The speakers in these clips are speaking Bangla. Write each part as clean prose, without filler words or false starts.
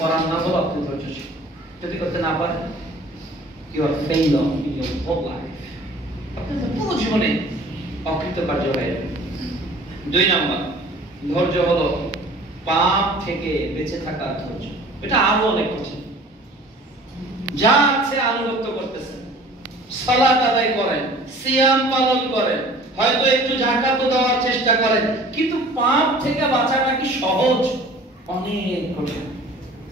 করার নাম হলো আপনি ধৈর্যশীল। যদি করতে না পারেন, you are failure in your whole life, আপনি পুরো জীবনে অকৃতকার্য হয়ে যাবেন। 2 নাম্বার ধৈর্য হলো পাপ থেকে বেঁচে থাকার ধৈর্য। এটা আরো অনেক কঠিন। যা আছে আনুগত্য করতেছেন, সালাত আদায় করেন, সিয়াম পালন করেন, হয়তো একটু যাকাত দেওয়ার চেষ্টা করেন, কিন্তু পাপ থেকে বাঁচাটা কি সহজ? অনেক কঠিন।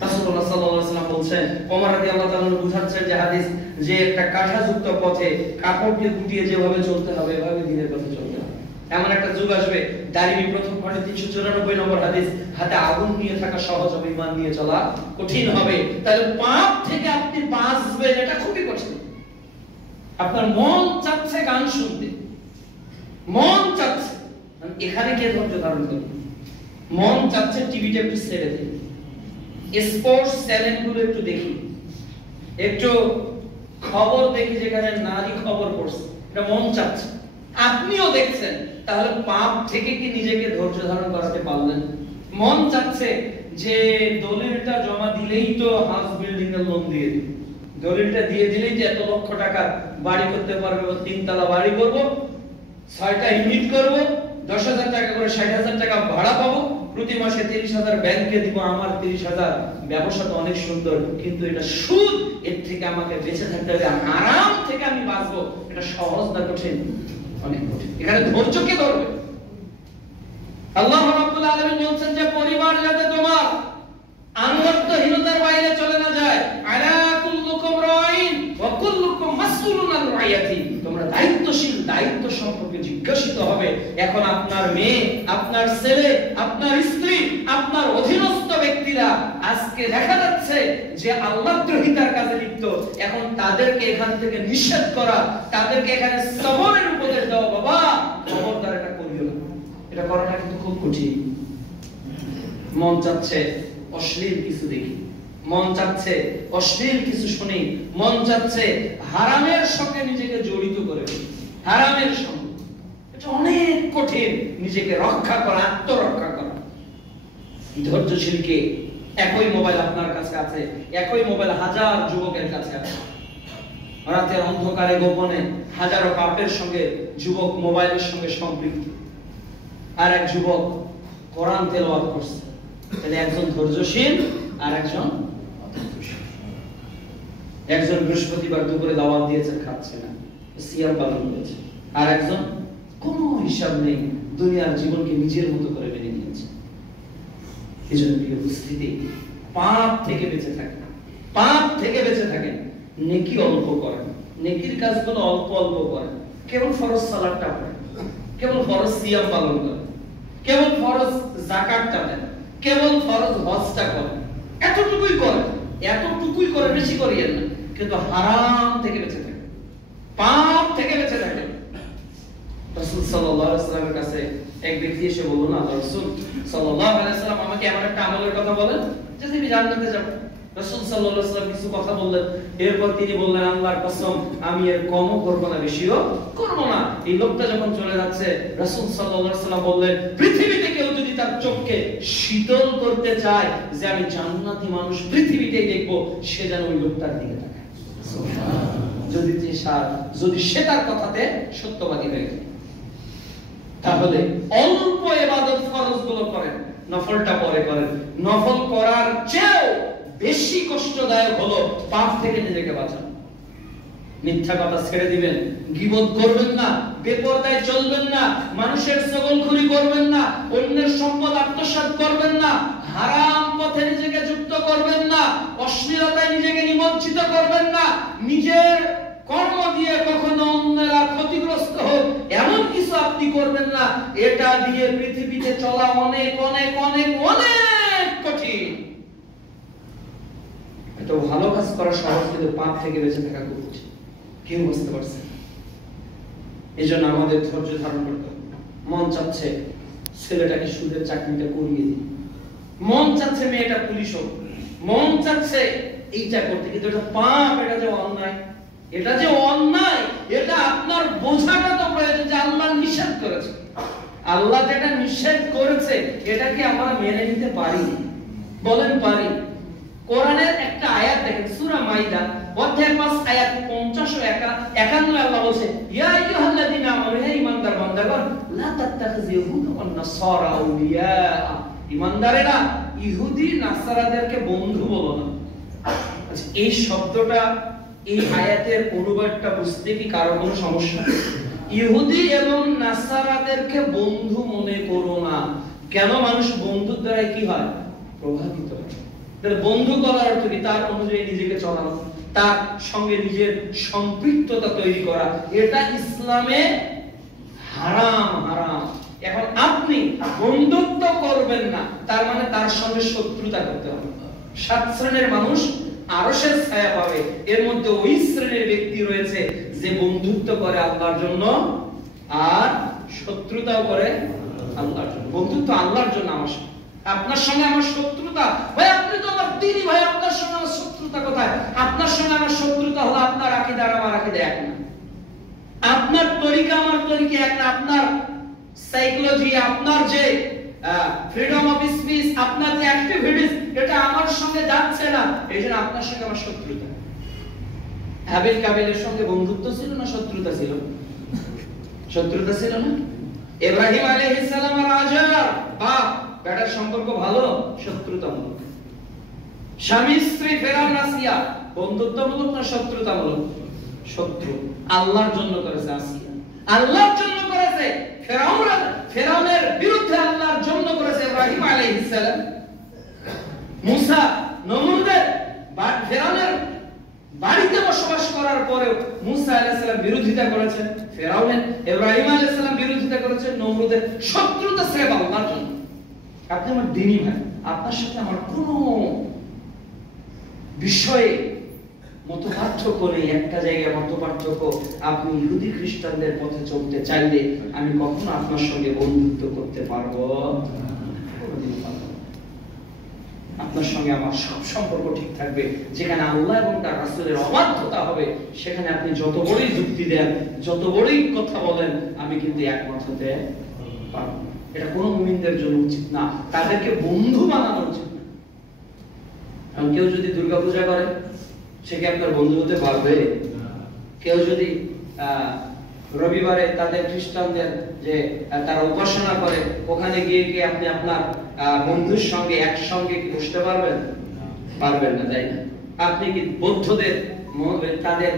রাসূলুল্লাহ সাল্লাল্লাহু আলাইহি ওয়াসাল্লাম বলেন, ওমর রাদিয়াল্লাহু তাআলা বুঝাচ্ছেন যে হাদিস, যে একটা কাঁটাযুক্ত পথে কাপড়কে গুটিয়ে যেভাবে চলতে হবে এভাবে দিনের পথে চলতে হবে। এমন একটা যুগ আসবে, দারিমি প্রথম খণ্ডে 394 নম্বর হাদিস, হাতে আগুন নিয়ে থাকা সহজ হবে, ঈমান নিয়ে চলা কঠিন হবে। তাহলে পাপ থেকে আপনি বাঁচবেন, এটা খুবই কঠিন। আপনার মন চাচ্ছে গান শুনতে, মন চাচ্ছে, এখানে কে ধৈর্য ধারণ করবে? মন চাচ্ছে টিভিটা একটু ছেড়ে দিন, স্পোর্টস চ্যানেলগুলো একটু দেখি, একটু খবর দেখি যেখানে নারী খবর পড়ছে, এটা মন চাচ্ছে, আপনিও দেখছেন। তাহলে পাপ থেকে কি নিজেকে ধৈর্য ধারণ করাতে পারলেন? মন চাচ্ছে যে দলিলটা জমা দিলেই তো হাউস বিল্ডিং এর লোন দিয়ে দিই, দলিলটা দিয়ে দিলেই যে এত লক্ষ টাকা বাড়ি করতে পারবে, 3 তলা বাড়ি করব, 6টা ইউনিট করব, 10,000 টাকা করে 60,000 টাকা ভাড়া পাবো, প্রতি মাসে 30,000 ব্যাংকে দিব, আমার 30,000 ব্যবসা তো অনেক সুন্দর, কিন্তু এটা সুদ, এর থেকে আমাকে বেঁচে থাকতে হবে, আরাম থেকে আমি বাঁচবো। এটা সহজ না কঠিন? অনেক কঠিন। এখানে ধৈর্য কে ধরবে? আল্লাহ রাব্বুল আলামিন বলছেন যে পরিবার যাতে তোমার আনুগত্যহীনতার বাইরে চলে না যায়। আলা কুল্লুকুম রাইন ওয়া কুল্লুকুম মাসউলুন আন রাইয়াতি, তোমরা দায়িত্বশীল, দায়িত্ব সম্পর্কে জিজ্ঞাসিত হবে। এখন আপনার মেয়ে, আপনার ছেলে, আপনার স্ত্রী, আপনার অধীনস্থ ব্যক্তিরা আজকে দেখা যাচ্ছে যে আল্লাহদ্রোহিতার কাজে লিপ্ত। এখন তাদেরকে এখান থেকে নিষেধ করা, তাদেরকে এখানে সবরের উপদেশ দেওয়া, বাবা খবরদার এটা করিও না, এটা করাটা কিন্তু খুব কঠিন। মন চাচ্ছে অশ্লীল কিছু দেখি, মন চাচ্ছে অশ্লীল কিছু শুনি, মন চাচ্ছে হারামের সঙ্গে নিজেকে জড়িত করে, হারামের সঙ্গে। এটা অনেক কঠিন, নিজেকে রক্ষা করা, আত্মরক্ষা করা। ধৈর্যশীলকে একই মোবাইল আপনার কাছে আছে, একই মোবাইল হাজার যুবকের কাছে আছে, রাতের অন্ধকারে গোপনে হাজারো পাপের সঙ্গে যুবক মোবাইলের সঙ্গে সম্পৃক্ত, আর এক যুবক কোরআন তেলাওয়াত করছে। তাহলে একজন ধৈর্যশীল আর একজন অধৈর্যশীল। একজন বৃহস্পতিবার দুপুরে দাওয়াত দিয়েছে, খাচ্ছে না, সিয়াম পালন করেছে, আর একজন কোনো হিসাব নেই, দুনিয়ার জীবনকে নিজের মতো করে মেনে নিয়েছে। এজন্য প্রিয় উপস্থিতি, পাপ থেকে বেঁচে থাকেন, পাপ থেকে বেঁচে থাকেন, নেকি অল্প করেন, নেকির কাজগুলো অল্প অল্প করেন, কেবল ফরজ সালাতটা পড়েন, কেবল ফরজ সিয়াম পালন করেন, কেবল ফরজ যাকাতটা দেন, কেবল ফরজ হজটা করেন, এতটুকুই করেন, এতটুকুই করে, বেশি করিয়েন না, কিন্তু হারাম থেকে বেঁচে থাকেন, পাপ থেকে বেঁচে থাকেন। রাসূল সাল্লাল্লাহু আলাইহি ওয়াসাল্লামের কাছে এক ব্যক্তি এসে বলল, না রাসূল সাল্লাল্লাহু আলাইহি ওয়াসাল্লাম আমাকে এমন একটা আমলের কথা বলেন যে আমি জান্নাতে যাব। রাসূল সাল্লাল্লাহু আলাইহি ওয়াসাল্লাম কিছু কথা বললেন, এরপর তিনি বললেন, আল্লাহর কসম আমি এর কমও করব না, বেশিও করব না। এই লোকটা যখন চলে যাচ্ছে, রাসূল সাল্লাল্লাহু আলাইহি ওয়াসাল্লাম বললেন, পৃথিবীতে কেউ যদি তার চোখকে শীতল করতে চায় যে আমি জান্নাতি মানুষ পৃথিবীতেই দেখব, সে যেন ওই লোকটার দিকে তাকায়। সুবহানাল্লাহ। যদি সে তার কথাতে সত্যবাদী হয়ে যায়, তাহলে অল্প ইবাদত ফরজগুলো করেন, নফলটা পরে করেন। নফল করার চেয়েও বেশি কষ্টদায়ক হলো পাপ থেকে নিজেকে বাঁচানো। মিথ্যা কথা ছেড়ে দিবেন, গীবত করবেন না, বেপরদায় চলবেন না, মানুষের ছগলখুরি করবেন না, অন্যের সম্পদ আত্মসাৎ করবেন না, হারাম পথে নিজেকে যুক্ত করবেন না, অশ্লীলতায় নিজেকে নিমজ্জিত করবেন না, নিজের কর্ম দিয়ে কখনো অন্যরা ক্ষতিগ্রস্ত হোক এমন কিছু আপনি করবেন না। এটা দিয়ে পৃথিবীতে চলা অনেক অনেক অনেক অনেক কঠিন। এটা ভালো কাজ করা সহজ, কিন্তু পাপ থেকে বেঁচে থাকা খুব কঠিন, কেউ বুঝতে পারছে না। এজন্য আমাদের ধৈর্য ধারণ করতে হবে। মন চাচ্ছে ছেলেটাকে সুদের চাকরিটা করিয়ে দিই, মন চাচ্ছে মেয়েটা পুলিশ হোক, মন চাচ্ছে এইটা করতে, কিন্তু এটা পাপ, এটা যে অন্যায়, এটা যে অন্যায়, এটা আপনার বোঝাটা তো প্রয়োজন যে আল্লাহ নিষেধ করেছে। আল্লাহ যেটা নিষেধ করেছে এটা কি আমরা মেনে নিতে পারি? বলেন পারি? অধ্যায় 5 আয়াত 50 ও 51 আল্লাহ বলেছে ইয়া আইয়ুহাল্লাযীনা আমানু হে ঈমানদার বান্দাগণ লা তাত্তাখিযু ইয়াহুদা ওয়ান নাসারা আউলিয়া, ঈমানদারেরা ইহুদি নাসারাদেরকে বন্ধু বলো না। আচ্ছা, এই শব্দটা এই আয়াতের অনুবাদটা বুঝতে কি কারো কোনো সমস্যা? ইহুদি এবং নাসারাদেরকে বন্ধু মনে করো না। কেন? মানুষ বন্ধুর দ্বারা কি হয়? প্রভাবিত হয়। তাহলে বন্ধু করার অর্থ কি? তার অনুযায়ী নিজেকে চলানো, তার সঙ্গে নিজের সম্পৃক্ততা তৈরি করা, এটা ইসলামে হারাম। হারাম। এখন আপনি বন্ধুত্ব করবেন না, তার মানে তার সঙ্গে শত্রুতা করতে হবে। 7 শ্রেণীর মানুষ আরশের ছায়া পাবে, এর মধ্যে ওই শ্রেণীর ব্যক্তি রয়েছে যে বন্ধুত্ব করে আল্লাহর জন্য আর শত্রুতাও করে আল্লাহর জন্য। বন্ধুত্ব আল্লাহর জন্য। আমার আপনার সঙ্গে আমার শত্রুতা, ভাই আপনি তো আমার দিনই ভাই, আপনার সঙ্গে আমার শত্রুতা কোথায়? আপনার সঙ্গে আমার শত্রুতা হলো আপনার আকীদা আর আমার আকীদা এক না, আপনার তরিকা আমার তরিকা এক না, আপনার সাইকোলজি, আপনার যে ফ্রিডম অফ স্পিচ, আপনার যে অ্যাক্টিভিটিস, এটা আমার সঙ্গে যাচ্ছে না, এইজন্য আপনার সঙ্গে আমার শত্রুতা। হাবিল কাবিলের সঙ্গে বন্ধুত্ব ছিল না শত্রুতা ছিল? শত্রুতা ছিল না? ইব্রাহিম আলাইহিস সালাম আর হাজার বাপ বেটার সম্পর্ক ভালো, শত্রুতামূলক। স্বামী স্ত্রী ফেরাউন আসিয়া বন্ধুত্বমূলক না শত্রুতামূলক? শত্রু। আল্লাহর জন্য করেছে আসিয়া, আল্লাহর জন্য করেছে। ফেরাউনের বিরুদ্ধে আল্লাহর জন্য করেছে ইব্রাহিম আলাইহিস সালাম। মুসা নমরুদের ফেরাউনের বাড়িতে বসবাস করার পরেও মুসা আলাইহিস সালাম বিরোধিতা করেছেন, ফেরাউনের ইব্রাহিম আলাইহিস সালাম বিরোধিতা করেছেন, নমরুদের শত্রুতা ছিল আল্লাহর জন্য। আপনি আমার দিনী ভাই, আপনার সাথে আমার কোনো বিষয়ে মতপার্থক্য নেই। একটা জায়গায় মতপার্থক্য, আপনি ইহুদি খ্রিস্টানদের পথে চলতে চাইলে আমি কখনো আপনার সঙ্গে বন্ধুত্ব করতে পারবো না। আপনার সঙ্গে আমার সব সম্পর্ক ঠিক থাকবে। যেখানে আল্লাহ এবং তার রাসূলের অবাধ্যতা হবে, সেখানে আপনি যত বড়ই যুক্তি দেন, যত বড়ই কথা বলেন, আমি কিন্তু একমত হতে পারবো না। এটা কোনো মুমিনদের জন্য উচিত না, তাদেরকে বন্ধু বানানো উচিত না। কারণ কেউ যদি দুর্গাপূজা করে, সে কি আপনার বন্ধু হতে পারবে? কেউ যদি রবিবারে তাদের খ্রিস্টানদের যে তারা উপাসনা করে, ওখানে গিয়ে কি আপনি আপনার বন্ধুর সঙ্গে একসঙ্গে কি বসতে পারবেন? পারবেন না, তাই না? আপনি কি বৌদ্ধদের তাদের